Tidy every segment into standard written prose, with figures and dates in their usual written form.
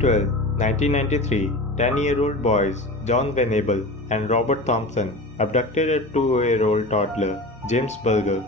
12, 1993, 10-year-old boys John Venables and Robert Thompson abducted a 2-year-old toddler, James Bulger.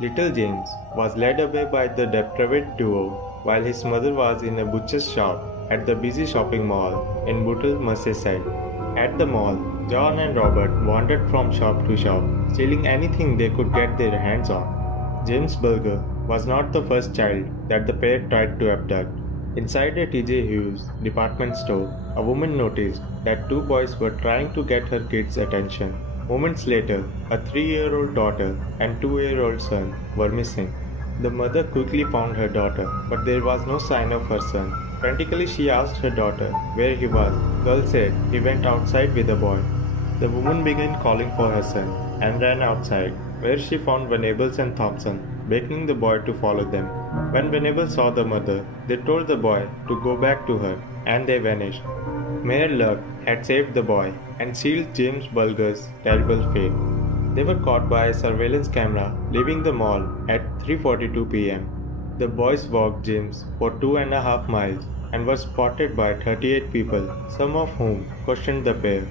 Little James was led away by the depraved duo while his mother was in a butcher's shop at the busy shopping mall in Bootle, Merseyside. At the mall, John and Robert wandered from shop to shop, stealing anything they could get their hands on. James Bulger was not the first child that the pair tried to abduct. Inside a T.J. Hughes department store, a woman noticed that 2 boys were trying to get her kids' attention. Moments later, a 3-year-old daughter and 2-year-old son were missing. The mother quickly found her daughter, but there was no sign of her son. Frantically, she asked her daughter where he was. Girl said he went outside with a boy. The woman began calling for her son and ran outside, where she found Venables and Thompson, begging the boy to follow them. When Venables saw the mother, they told the boy to go back to her, and they vanished. Mere luck had saved the boy and sealed James Bulger's terrible fate. They were caught by a surveillance camera leaving the mall at 3:42 p.m. The boys walked James for 2.5 miles and were spotted by 38 people, some of whom questioned the pair.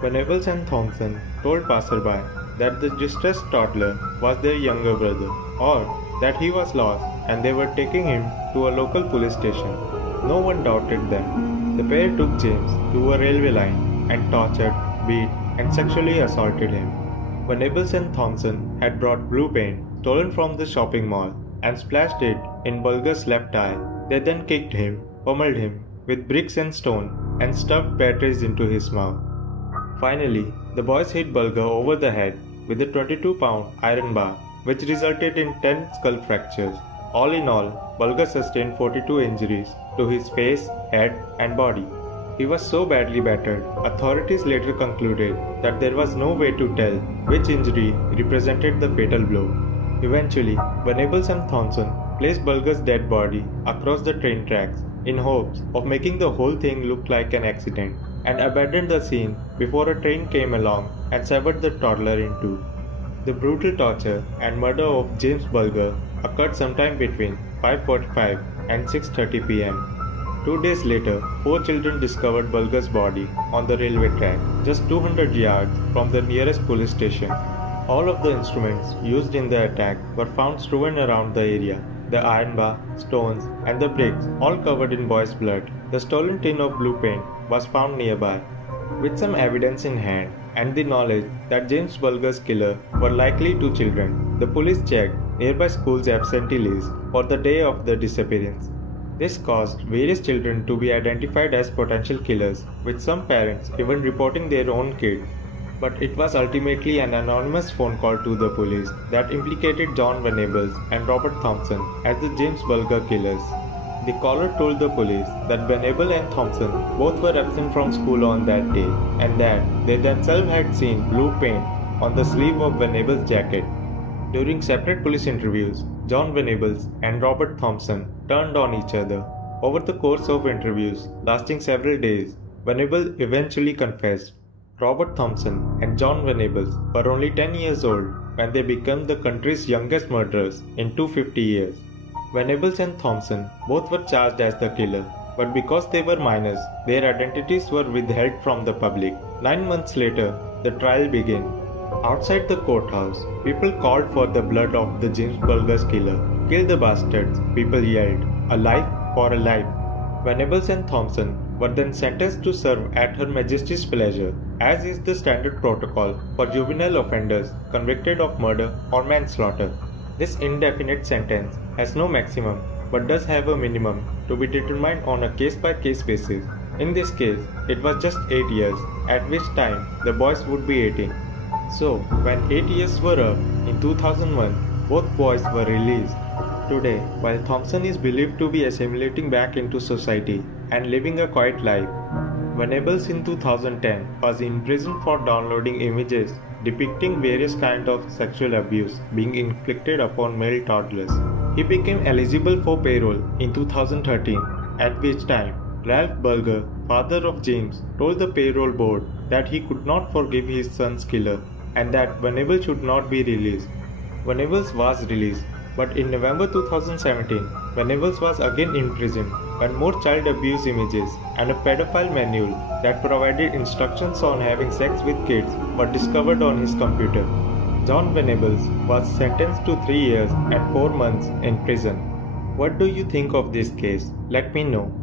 Venables and Thompson told passerby that the distressed toddler was their younger brother, or that he was lost and they were taking him to a local police station. No one doubted them. The pair took James to a railway line and tortured, beat, and sexually assaulted him. Venables and Thompson had brought blue paint stolen from the shopping mall and splashed it in Bulger's left eye. They then kicked him, pummeled him with bricks and stone, and stuffed batteries into his mouth. Finally, the boys hit Bulger over the head with a 22-pound iron bar, which resulted in 10 skull fractures. All in all, Bulger sustained 42 injuries to his face, head, and body. He was so badly battered, authorities later concluded that there was no way to tell which injury represented the fatal blow. Eventually, Venables and Thompson placed Bulger's dead body across the train tracks in hopes of making the whole thing look like an accident, and abandoned the scene before a train came along and severed the toddler in two. The brutal torture and murder of James Bulger occurred sometime between 5:45 and 6:30 p.m. 2 days later, 4 children discovered Bulger's body on the railway track, just 200 yards from the nearest police station. All of the instruments used in the attack were found strewn around the area. The iron bar, stones, and the bricks, all covered in boys' blood. The stolen tin of blue paint was found nearby. With some evidence in hand and the knowledge that James Bulger's killer were likely 2 children, the police checked nearby schools' absentee list for the day of the disappearance. This caused various children to be identified as potential killers, with some parents even reporting their own kids. But it was ultimately an anonymous phone call to the police that implicated John Venables and Robert Thompson as the James Bulger killers. The caller told the police that Venables and Thompson both were absent from school on that day, and that they themselves had seen blue paint on the sleeve of Venables' jacket. During separate police interviews, John Venables and Robert Thompson turned on each other. Over the course of interviews lasting several days, Venables eventually confessed. Robert Thompson and John Venables were only 10 years old when they became the country's youngest murderers in 250 years. Venables and Thompson both were charged as the killer, but because they were minors, their identities were withheld from the public. 9 months later, the trial began. Outside the courthouse, people called for the blood of the James Bulger's killer. "Kill the bastards," people yelled. "A life for a life." Venables and Thompson were then sentenced to serve at Her Majesty's pleasure, as is the standard protocol for juvenile offenders convicted of murder or manslaughter. This indefinite sentence has no maximum but does have a minimum to be determined on a case-by-case basis. In this case, it was just 8 years, at which time the boys would be 18. So, when 8 years were up, in 2001, both boys were released. Today, while Thompson is believed to be assimilating back into society and living a quiet life, Venables in 2010 was imprisoned for downloading images depicting various kinds of sexual abuse being inflicted upon male toddlers. He became eligible for parole in 2013, at which time Ralph Bulger, father of James, told the parole board that he could not forgive his son's killer and that Venables should not be released. Venables was released, but in November 2017, Venables was again imprisoned and more child abuse images and a pedophile manual that provided instructions on having sex with kids were discovered on his computer. John Venables was sentenced to 3 years and 4 months in prison. What do you think of this case? Let me know.